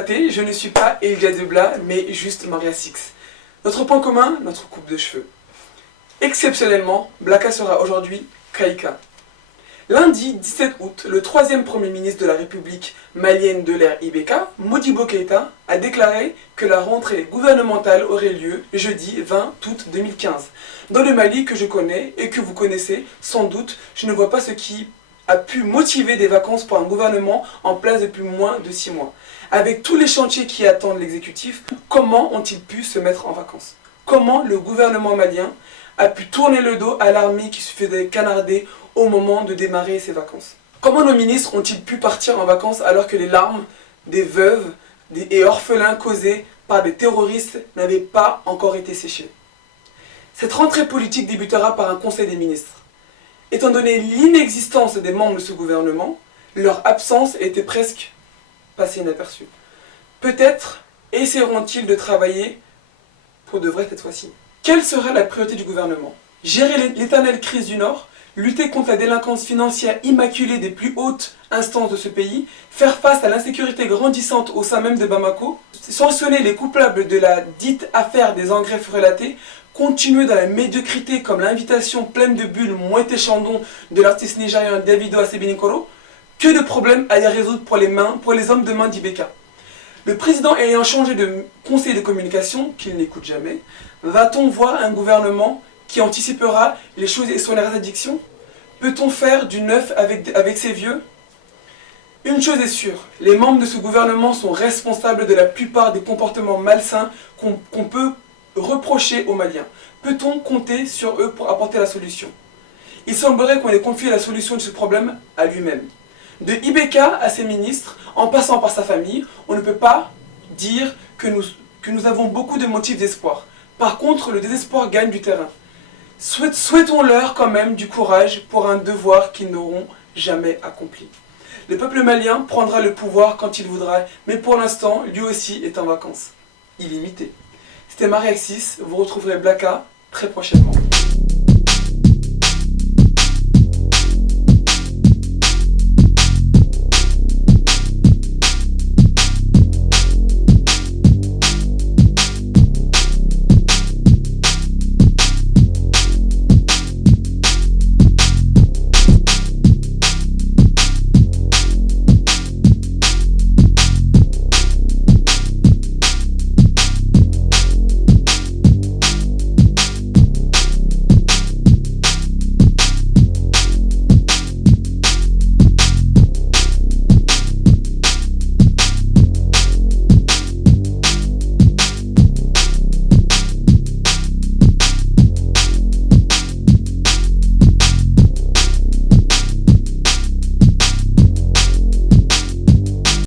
constaté, je ne suis pas Elijah Debla, mais juste Maria Six. Notre point commun, notre coupe de cheveux. Exceptionnellement, Blaka sera aujourd'hui Kaïka. Lundi 17 août, le troisième Premier ministre de la République malienne de l'ère IBK, Modibo Keïta, a déclaré que la rentrée gouvernementale aurait lieu jeudi 20 août 2015. Dans le Mali que je connais et que vous connaissez, sans doute, je ne vois pas ce qui a pu motiver des vacances pour un gouvernement en place depuis moins de 6 mois. Avec tous les chantiers qui attendent l'exécutif, comment ont-ils pu se mettre en vacances? Comment le gouvernement malien a pu tourner le dos à l'armée qui se faisait canarder au moment de démarrer ses vacances? Comment nos ministres ont-ils pu partir en vacances alors que les larmes des veuves et orphelins causées par des terroristes n'avaient pas encore été séchées? Cette rentrée politique débutera par un conseil des ministres. Étant donné l'inexistence des membres de ce gouvernement, leur absence était presque passée inaperçue. Peut-être essaieront-ils de travailler pour de vrai cette fois-ci. Quelle sera la priorité du gouvernement? Gérer l'éternelle crise du Nord, lutter contre la délinquance financière immaculée des plus hautes instances de ce pays, faire face à l'insécurité grandissante au sein même de Bamako, sanctionner les coupables de la dite affaire des engrais frelatés, continuer dans la médiocrité comme l'invitation pleine de bulles Moïté Chandon de l'artiste nigérian Davido Asebinikoro, que de problèmes à y résoudre pour les hommes de main d'IBK. Le président ayant changé de conseiller de communication, qu'il n'écoute jamais, va-t-on voir un gouvernement qui anticipera les choses et son addiction? Peut-on faire du neuf avec ces vieux? Une chose est sûre, les membres de ce gouvernement sont responsables de la plupart des comportements malsains qu'on peut reprocher aux Maliens. Peut-on compter sur eux pour apporter la solution? Il semblerait qu'on ait confié la solution de ce problème à lui-même. De IBK à ses ministres, en passant par sa famille, on ne peut pas dire que nous avons beaucoup de motifs d'espoir. Par contre, le désespoir gagne du terrain. Souhaitons-leur quand même du courage pour un devoir qu'ils n'auront jamais accompli. Le peuple malien prendra le pouvoir quand il voudra, mais pour l'instant, lui aussi est en vacances. Illimité. C'était Maria Six, vous retrouverez Blaka très prochainement.